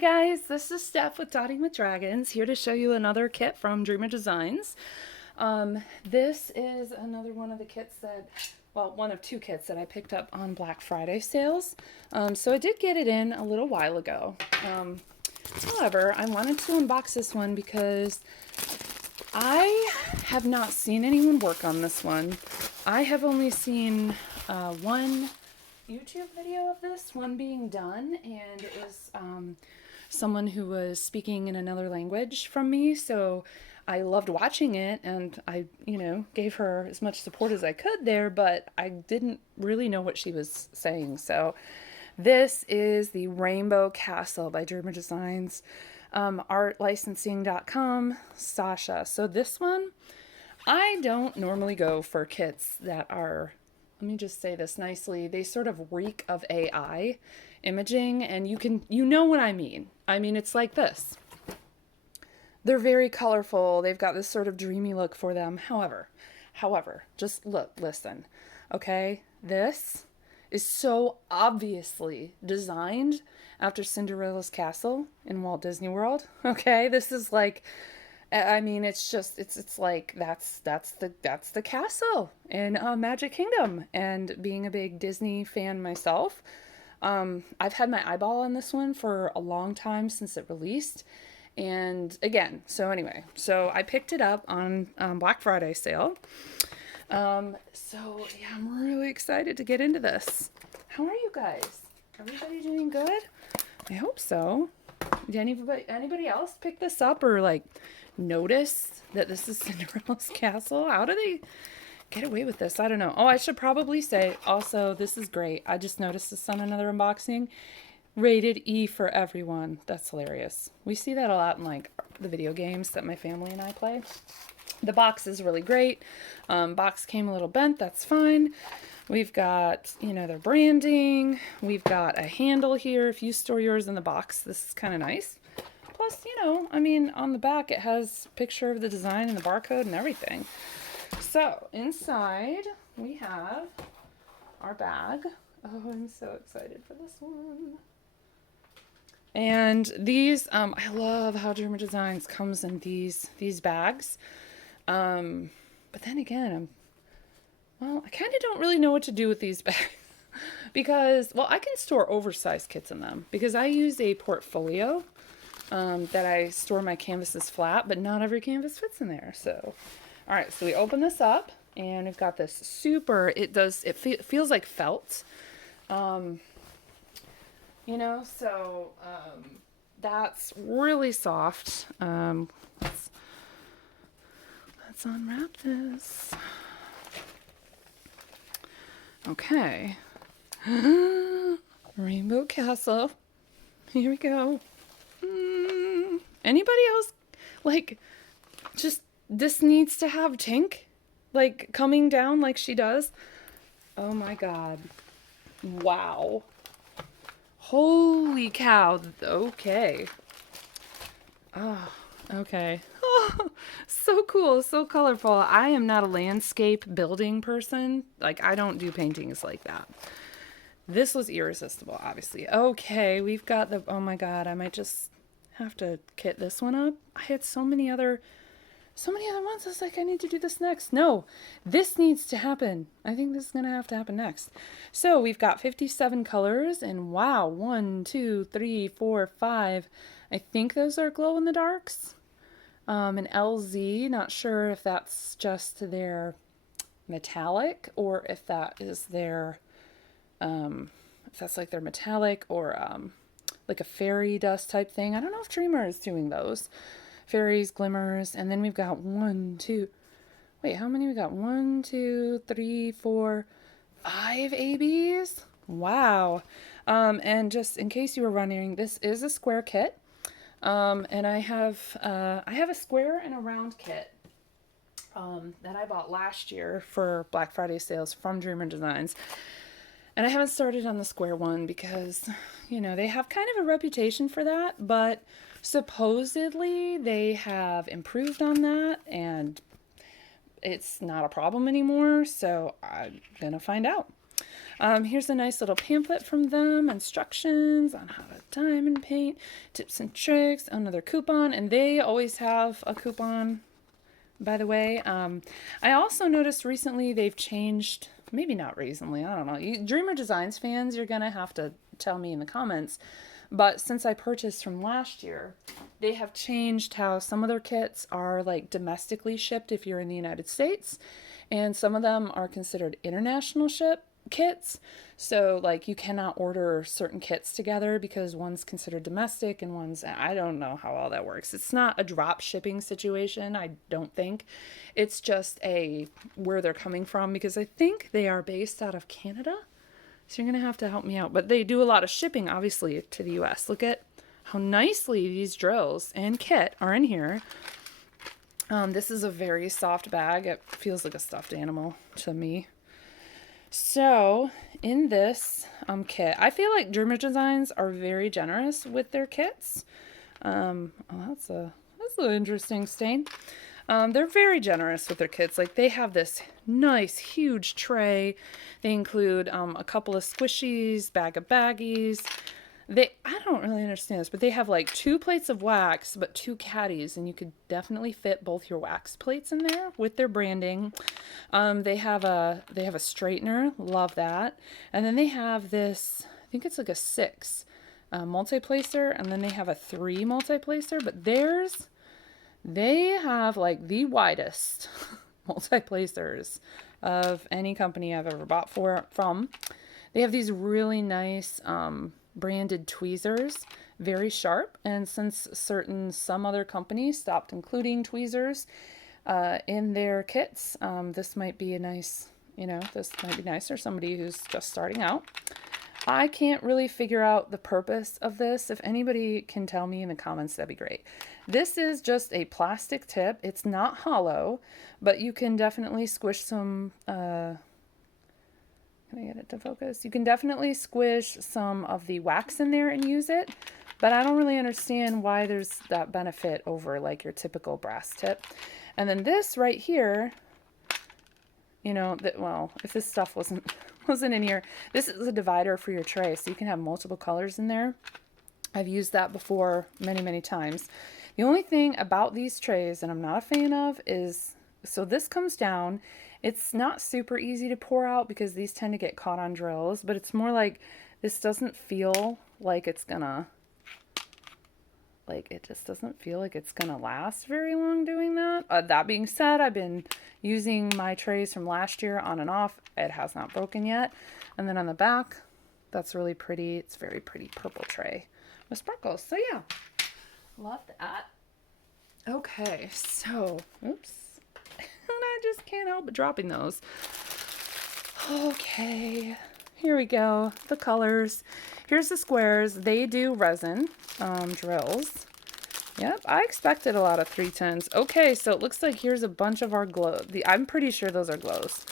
Guys, this is Steph with Dotting with Dragons, here to show you another kit from Dreamer Designs. This is another one of the kits that, well, one of two kits that I picked up on Black Friday sales. So I did get it in a little while ago. However, I wanted to unbox this one because I have not seen anyone work on this one. I have only seen one YouTube video of this one being done, and it was someone who was speaking in another language from me, so I loved watching it, and I, gave her as much support as I could there, but I didn't really know what she was saying. So this is the Rainbow Castle by Dreamer Designs, artlicensing.com, Sasha. So this one, I don't normally go for kits that are, let me just say this nicely, they sort of reek of AI imaging, and you know what I mean. I mean, it's like this. They're very colorful. They've got this sort of dreamy look for them. However, just listen, okay? This is so obviously designed after Cinderella's castle in Walt Disney World, okay? This is like, I mean, it's just, it's like, that's the castle in Magic Kingdom. And being a big Disney fan myself, I've had my eyeball on this one for a long time since it released. And again, so I picked it up on Black Friday sale. So yeah, I'm really excited to get into this. How are you guys? Everybody doing good? I hope so. Did anybody else pick this up or like notice that this is Cinderella's castle? How do they get away with this? I don't know. Oh, I should probably say also, this is great. I just noticed this on another unboxing. Rated E for everyone. That's hilarious. We see that a lot in like the video games that my family and I play. The box is really great. Box came a little bent. That's fine. We've got, their branding. We've got a handle here. If you store yours in the box, this is kind of nice. Plus, on the back it has a picture of the design and the barcode and everything. So inside we have our bag. Oh, I'm so excited for this one. And these, I love how Dreamer Designs comes in these bags. But then again, I kind of don't really know what to do with these bags because, I can store oversized kits in them because I use a portfolio that I store my canvases flat, but not every canvas fits in there. So, all right, so we open this up and we've got this it feels like felt. That's really soft. Let's unwrap this. Okay. Rainbow Castle. Here we go. Anybody else, just this needs to have Tink, coming down like she does? Oh my god. Wow. Holy cow. Okay. Oh, okay. Oh, so cool. So colorful. I am not a landscape building person. I don't do paintings like that. This was irresistible, obviously. Okay, we've got oh my god, I might just have to kit this one up. I had so many other ones. I was like, I need to do this next. No, this needs to happen. I think this is going to have to happen next. So we've got 57 colors, and wow, 1, 2, 3, 4, 5. I think those are glow in the darks. And LZ, not sure if that's just their metallic or if that is their, if that's like their metallic or like a fairy dust type thing. I don't know if Dreamer is doing those. Fairies, glimmers, and then we've got how many we got? 1, 2, 3, 4, 5 ABs. Wow. And just in case you were wondering, this is a square kit. And I have a square and a round kit that I bought last year for Black Friday sales from Dreamer Designs. And I haven't started on the square one because, they have kind of a reputation for that, but supposedly they have improved on that and it's not a problem anymore. So I'm going to find out. Here's a nice little pamphlet from them, instructions on how to diamond paint, tips and tricks, another coupon, and they always have a coupon, by the way. I also noticed recently they've changed, maybe not recently, I don't know. You Dreamer Designs fans, you're going to have to tell me in the comments. But since I purchased from last year, they have changed how some of their kits are like domestically shipped if you're in the United States, and some of them are considered international ship kits. So like you cannot order certain kits together because one's considered domestic and one's, I don't know how all that works. It's not a drop shipping situation, I don't think. It's just a where they're coming from, because I think they are based out of Canada. So you're going to have to help me out. But they do a lot of shipping, obviously, to the US. Look at how nicely these drills and kit are in here. This is a very soft bag. It feels like a stuffed animal to me. So in this kit, I feel like Dreamer Designs are very generous with their kits. Oh, that's an interesting stain. They're very generous with their kits. Like they have this nice huge tray. They include a couple of squishies, bag of baggies. I don't really understand this, but they have like 2 plates of wax, but 2 caddies, and you could definitely fit both your wax plates in there with their branding. They have a straightener, love that, and then they have this. I think it's like a 6 multi-placer, and then they have a 3 multi-placer. But they have like the widest multi-placers of any company I've ever bought from. They have these really nice branded tweezers, very sharp, and since some other companies stopped including tweezers in their kits, this might be nice for somebody who's just starting out. I can't really figure out the purpose of this. If anybody can tell me in the comments, that'd be great. This is just a plastic tip. It's not hollow, but you can definitely squish some can I get it to focus? You can definitely squish some of the wax in there and use it, but I don't really understand why there's that benefit over like your typical brass tip. And then this right here, if this stuff wasn't in here, this is a divider for your tray, so you can have multiple colors in there. I've used that before many, many times. The only thing about these trays that I'm not a fan of is, so this comes down. It's not super easy to pour out because these tend to get caught on drills, but it's more like this doesn't feel like it's gonna, it just doesn't feel like it's gonna last very long doing that. That being said, I've been using my trays from last year on and off. It has not broken yet. And then on the back, that's really pretty. It's a very pretty purple tray with sparkles. So yeah, love that. Okay, so, oops. I just can't help but dropping those. Okay, here we go. The colors. Here's the squares. They do resin drills. Yep, I expected a lot of 310s. Okay, so it looks like here's a bunch of our glow. I'm pretty sure those are glows.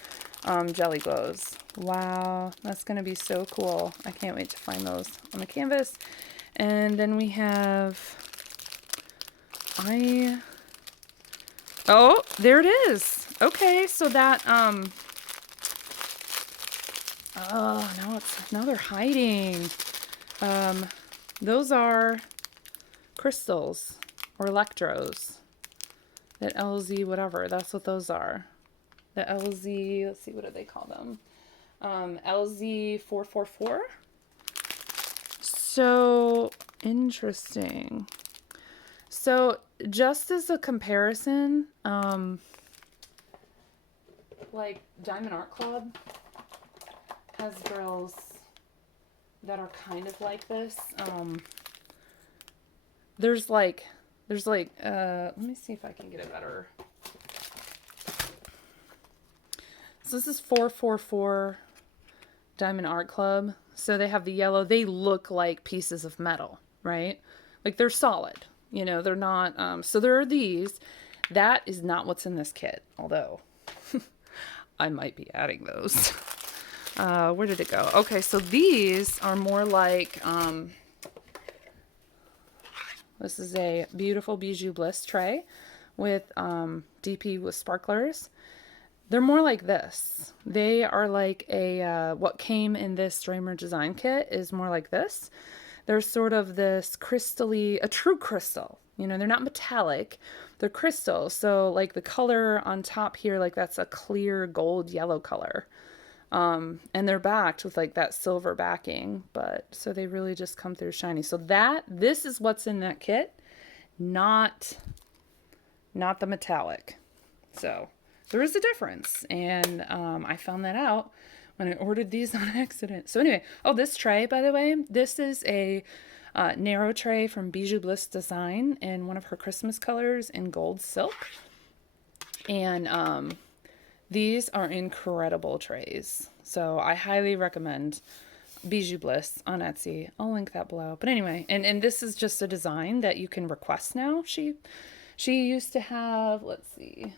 Jelly glows. Wow, that's going to be so cool. I can't wait to find those on the canvas. And then we have... Oh, there it is. Okay, so that, oh, now they're hiding. Those are crystals or electros. That LZ whatever, that's what those are. The LZ, let's see, what do they call them? LZ 444. So interesting. So just as a comparison, like Diamond Art Club has drills that are kind of like this. There's like, let me see if I can get a better. So this is 444 Diamond Art Club. So they have the yellow. They look like pieces of metal, right? Like they're solid. They're not. So there are these. That is not what's in this kit, although I might be adding those. Where did it go? Okay, so these are more like, this is a beautiful Bijou Bliss tray with DP with sparklers. They're more like this. They are like what came in this Dreamer design kit is more like this. They're sort of this crystally, a true crystal. You know, they're not metallic, they're crystal. So like the color on top here, like that's a clear gold yellow color. And they're backed with like that silver backing, but so they really just come through shiny. So this is what's in that kit, not the metallic. So there is a difference, and I found that out when I ordered these on accident. So anyway, oh, this tray, by the way, this is a narrow tray from Bijou Bliss Design in one of her Christmas colors in gold silk. And these are incredible trays. So I highly recommend Bijou Bliss on Etsy. I'll link that below. But anyway, and this is just a design that you can request now. She used to have, let's see,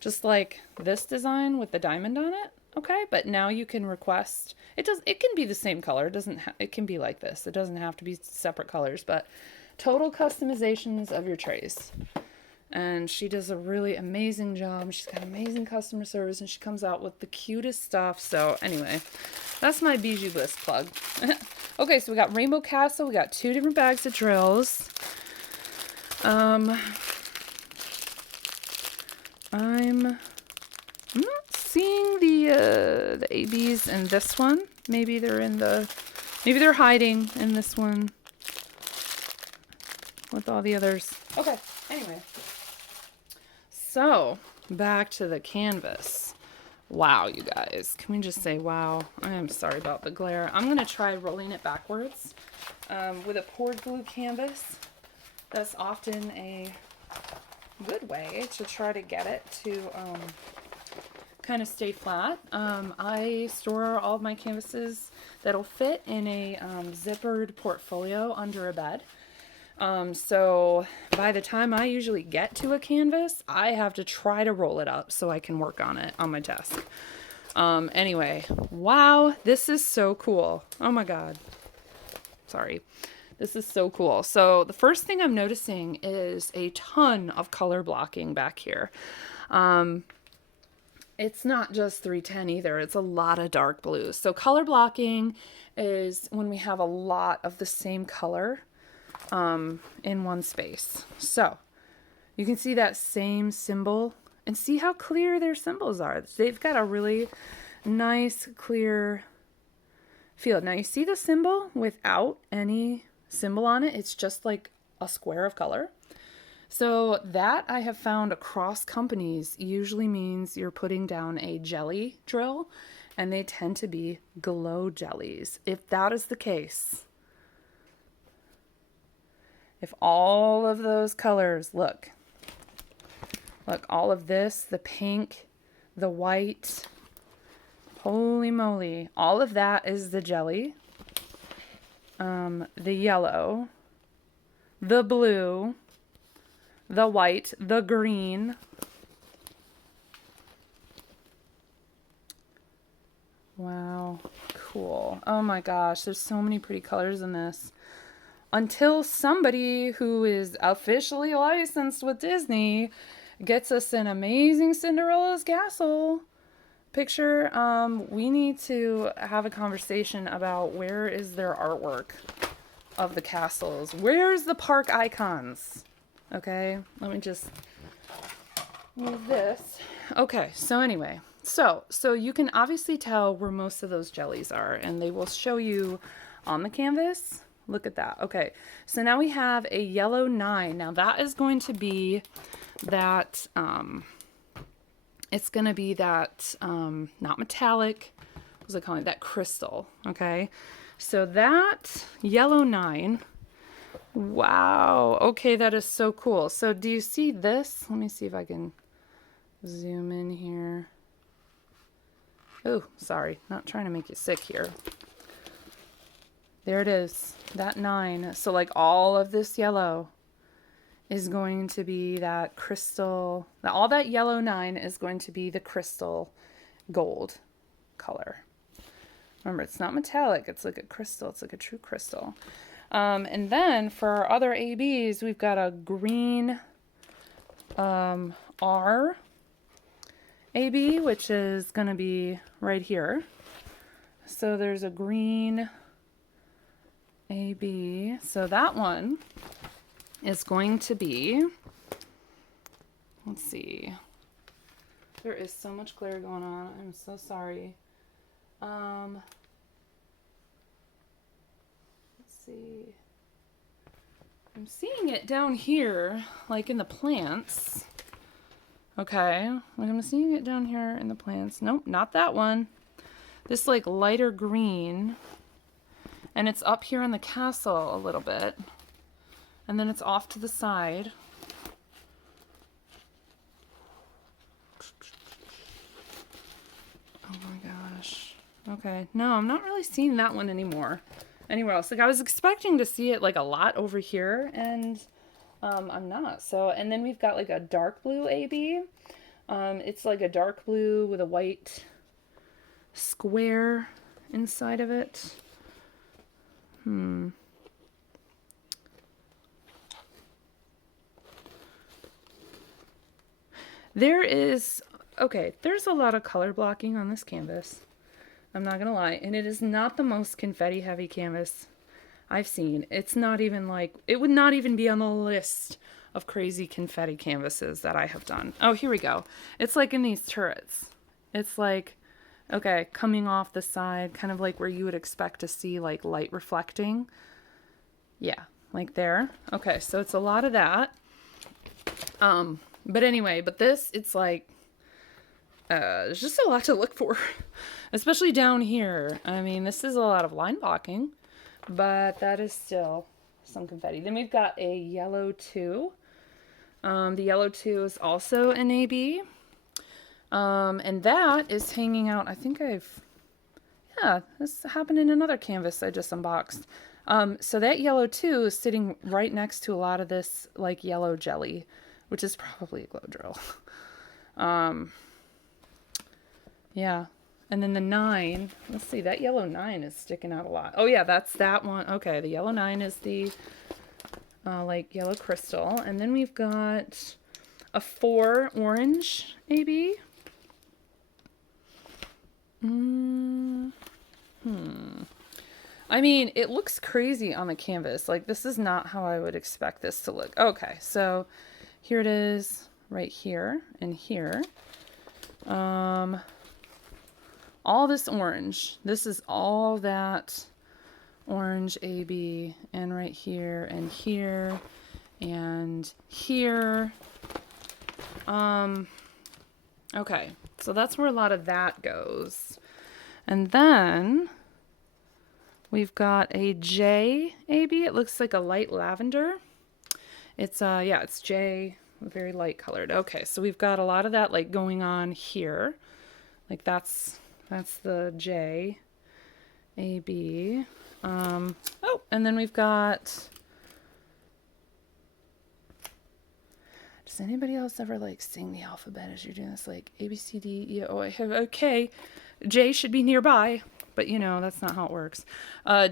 just like this design with the diamond on it. Okay, but now you can request. It can be the same color. It can be like this. It doesn't have to be separate colors, but total customizations of your trays. And she does a really amazing job. She's got amazing customer service, and she comes out with the cutest stuff. So anyway, that's my Bijou Bliss plug. Okay, so we got Rainbow Castle. We got 2 different bags of drills. I'm not seeing the ABs in this one. Maybe they're hiding in this one with all the others. Okay, anyway. So, back to the canvas. Wow, you guys. Can we just say wow? I am sorry about the glare. I'm going to try rolling it backwards with a poured glue canvas. That's often a good way to try to get it to kind of stay flat. I store all of my canvases that'll fit in a zippered portfolio under a bed. So by the time I usually get to a canvas, I have to try to roll it up so I can work on it on my desk. Anyway, wow, this is so cool. Oh my God. Sorry. This is so cool. So the first thing I'm noticing is a ton of color blocking back here. It's not just 310 either. It's a lot of dark blues. So color blocking is when we have a lot of the same color in one space. So you can see that same symbol and see how clear their symbols are. They've got a really nice, clear field. Now you see the symbol without any symbol on it. It's just like a square of color. So that I have found across companies usually means you're putting down a jelly drill, and they tend to be glow jellies. If that is the case, if all of those colors, look, all of this, the pink, the white, holy moly, all of that is the jelly. The yellow, the blue, the white, the green. Wow, cool. Oh my gosh, there's so many pretty colors in this. Until somebody who is officially licensed with Disney gets us an amazing Cinderella's castle picture, we need to have a conversation about where is their artwork of the castles. Where's the park icons? Okay, let me just move this. Okay, so anyway, so you can obviously tell where most of those jellies are, and they will show you on the canvas. Look at that. Okay, so now we have a yellow 9. Now that is going to be that, it's going to be that, not metallic, what was I calling it? That crystal, okay? So that yellow 9, wow, okay, that is so cool. So do you see this? Let me see if I can zoom in here. Oh, sorry, not trying to make you sick here. There it is, that 9. So like all of this yellow is going to be that crystal, all that yellow 9 is going to be the crystal gold color. Remember, it's not metallic, it's like a crystal, it's like a true crystal. And then for our other ABs, we've got a green R, AB, which is going to be right here. So there's a green AB. So that one is going to be, let's see. There is so much glare going on. I'm so sorry. Let's see. I'm seeing it down here, like in the plants. Okay, I'm seeing it down here in the plants. Nope, not that one. This like lighter green. And it's up here in the castle a little bit. And then it's off to the side. Oh my gosh. Okay, no, I'm not really seeing that one anymore. Anywhere else. Like I was expecting to see it like a lot over here, and I'm not. So, and then we've got like a dark blue AB. It's like a dark blue with a white square inside of it. There is, okay, there's a lot of color blocking on this canvas. I'm not gonna lie. And it is not the most confetti heavy canvas I've seen. It's not even like, it would not even be on the list of crazy confetti canvases that I have done. Oh, here we go. It's like in these turrets. It's like, okay, coming off the side, kind of like where you would expect to see like light reflecting. Yeah, like there. Okay, so it's a lot of that. But anyway, but this, it's like, there's just a lot to look for, especially down here. I mean, this is a lot of line blocking, but that is still some confetti. Then we've got a yellow 2. The yellow 2 is also an AB. And that is hanging out, I think yeah, this happened in another canvas I just unboxed. So that yellow 2 is sitting right next to a lot of this like yellow jelly, which is probably a glow drill. Yeah. And then the 9, let's see, that yellow 9 is sticking out a lot. Oh yeah, that's that one. Okay, the yellow 9 is the like yellow crystal. And then we've got a 4 orange AB. I mean, it looks crazy on the canvas. Like, this is not how I would expect this to look. Okay, so here it is right here and here. All this orange. This is all that orange AB, and right here and here and here. Okay, so that's where a lot of that goes. And then we've got a J AB. It looks like a light lavender. It's yeah, it's J, very light colored. Okay, so we've got a lot of that like going on here. Like that's the J AB. Oh, and then we've got, does anybody else ever like sing the alphabet as you're doing this? Like A, B, C, D, E, O, I have, okay. J should be nearby, but you know, that's not how it works.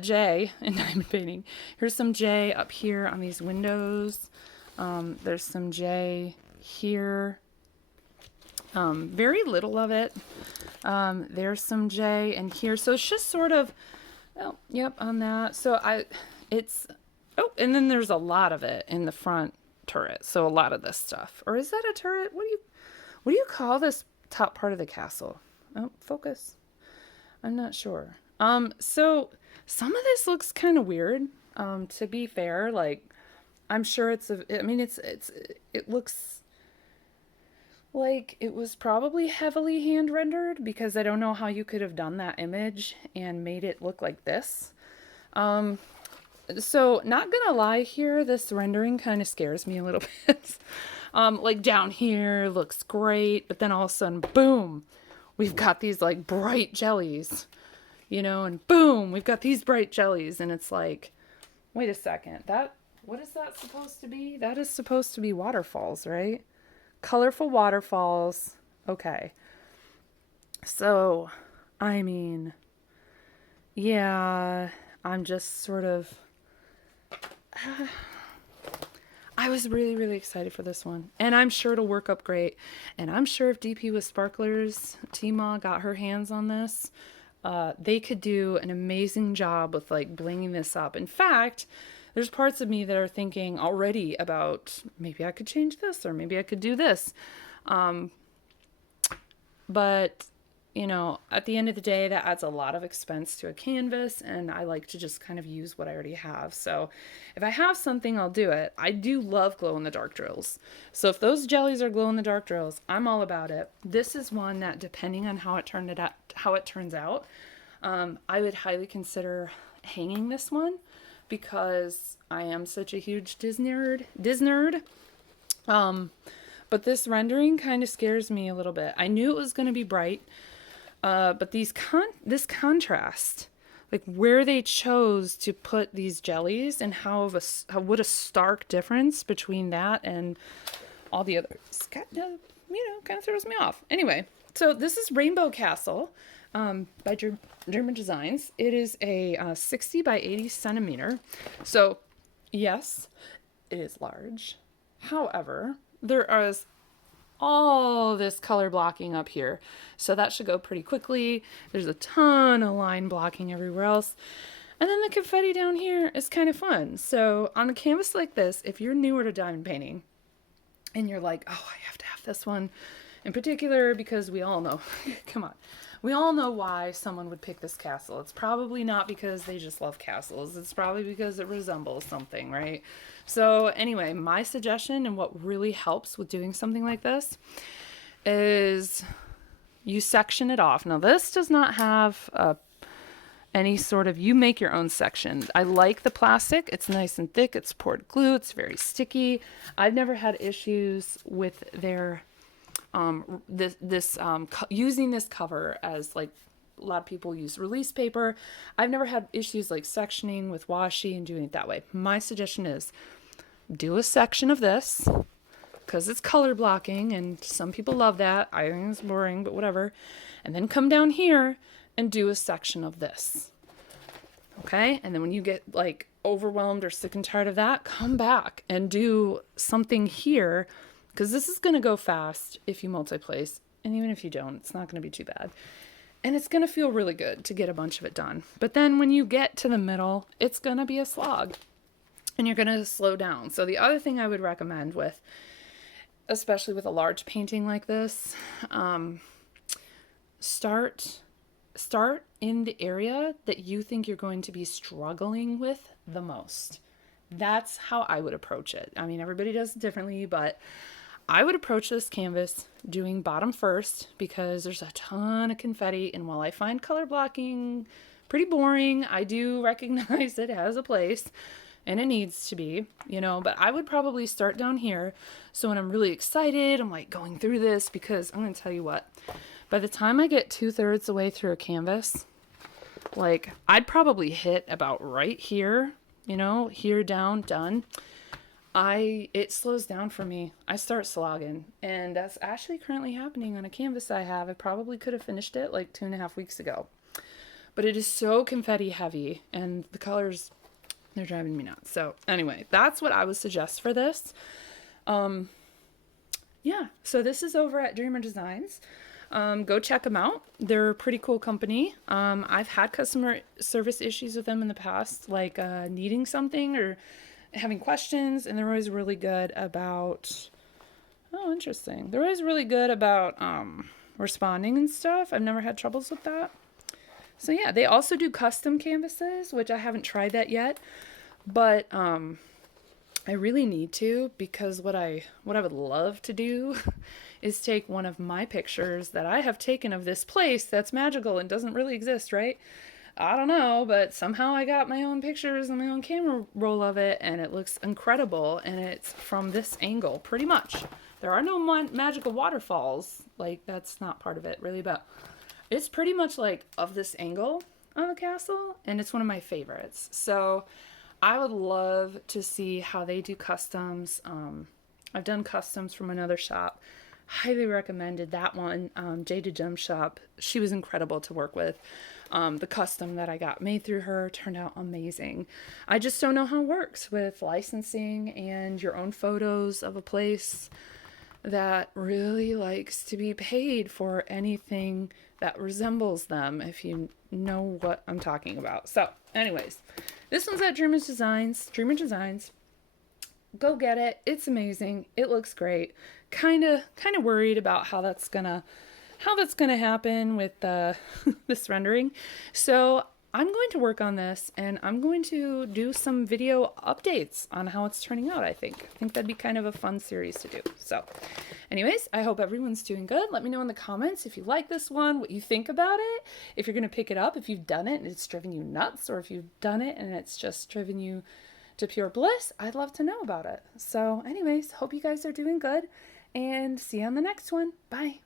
J in diamond painting. Here's some J up here on these windows. There's some J here. Very little of it. There's some J and here. So it's just sort of, oh, yep, on that. So oh, and then there's a lot of it in the front turret. So a lot of this stuff. Or is that a turret? What do you call this top part of the castle? Oh, focus. I'm not sure. So some of this looks kind of weird. To be fair, like, I'm sure it looks like it was probably heavily hand rendered, because I don't know how you could have done that image and made it look like this. So not gonna lie here, this rendering kind of scares me a little bit. Like down here looks great, but then all of a sudden, boom, we've got these like bright jellies, you know, and boom, we've got these bright jellies, and it's like, wait a second, what is that supposed to be? That is supposed to be waterfalls, right? Colorful waterfalls. Okay. So, I mean, yeah, I'm just sort of, I was really, really excited for this one. And I'm sure it'll work up great. And I'm sure if DP with Sparklers, Tima got her hands on this, they could do an amazing job with like blinging this up. In fact, there's parts of me that are thinking already about maybe I could change this or maybe I could do this. But you know, at the end of the day, that adds a lot of expense to a canvas, and I like to just kind of use what I already have. So if I have something, I'll do it. I do love glow-in-the-dark drills. So if those jellies are glow-in-the-dark drills, I'm all about it. This is one that, depending on how it turns out, I would highly consider hanging this one because I am such a huge Disnerd. But this rendering kind of scares me a little bit. I knew it was going to be bright. But this contrast, like where they chose to put these jellies and what a stark difference between that and all the others, kind of throws me off. Anyway, so this is Rainbow Castle by German Designs. It is a 60 by 80 centimeter. So yes, it is large. However, there is all this color blocking up here, so that should go pretty quickly. There's a ton of line blocking everywhere else, and then the confetti down here is kind of fun. So on a canvas like this, if you're newer to diamond painting and you're like, oh, I have to have this one in particular because we all know come on, we all know why someone would pick this castle. It's probably not because they just love castles. It's probably because it resembles something, right? So anyway, my suggestion and what really helps with doing something like this is you section it off. Now this does not have any sort of, you make your own section. I like the plastic. It's nice and thick. It's poured glue. It's very sticky. I've never had issues with their using this cover as like a lot of people use release paper. I've never had issues like sectioning with washi and doing it that way. My suggestion is do a section of this because it's color blocking and some people love that. I think it's boring, but whatever. And then come down here and do a section of this. Okay? And then when you get like overwhelmed or sick and tired of that, come back and do something here because this is going to go fast if you multi-place. And even if you don't, it's not going to be too bad. And it's going to feel really good to get a bunch of it done. But then when you get to the middle, it's going to be a slog. And you're going to slow down. So the other thing I would recommend with, especially with a large painting like this, start in the area that you think you're going to be struggling with the most. That's how I would approach it. I mean, everybody does it differently, but I would approach this canvas doing bottom first because there's a ton of confetti. And while I find color blocking pretty boring, I do recognize it has a place and it needs to be, but I would probably start down here. So when I'm really excited, I'm like going through this because I'm going to tell you what, by the time I get 2/3 the way through a canvas, like I'd probably hit about right here, here down, done. It slows down for me. I start slogging, and that's actually currently happening on a canvas I have. I probably could have finished it like 2.5 weeks ago, but it is so confetti heavy and the colors, they're driving me nuts. So anyway, that's what I would suggest for this. Yeah, so this is over at Dreamer Designs. Go check them out. They're a pretty cool company. I've had customer service issues with them in the past, like needing something or having questions, and they're always really good about, they're always really good about responding and stuff. I've never had troubles with that. So yeah, they also do custom canvases, which I haven't tried that yet, but I really need to, because what I would love to do is take one of my pictures that I have taken of this place that's magical and doesn't really exist, right? I don't know, but somehow I got my own pictures and my own camera roll of it, and it looks incredible, and it's from this angle, pretty much. There are no magical waterfalls, like that's not part of it really, but it's pretty much like of this angle on the castle, and it's one of my favorites. So I would love to see how they do customs. I've done customs from another shop. highly recommended that one. Jaded Gem Shop. She was incredible to work with. The custom that I got made through her turned out amazing. I just don't know how it works with licensing and your own photos of a place that really likes to be paid for anything that resembles them, if you know what I'm talking about. So, anyways, this one's at Dreamer Designs. Dreamer Designs. Go get it. It's amazing. It looks great. Kind of worried about how that's gonna happen with this rendering. So I'm going to work on this and I'm going to do some video updates on how it's turning out. I think that'd be kind of a fun series to do. So anyways, I hope everyone's doing good. Let me know in the comments if you like this one, what you think about it, if you're gonna pick it up, if you've done it and it's driven you nuts, or if you've done it and it's just driven you to pure bliss. I'd love to know about it. So anyways, hope you guys are doing good and see you on the next one. Bye.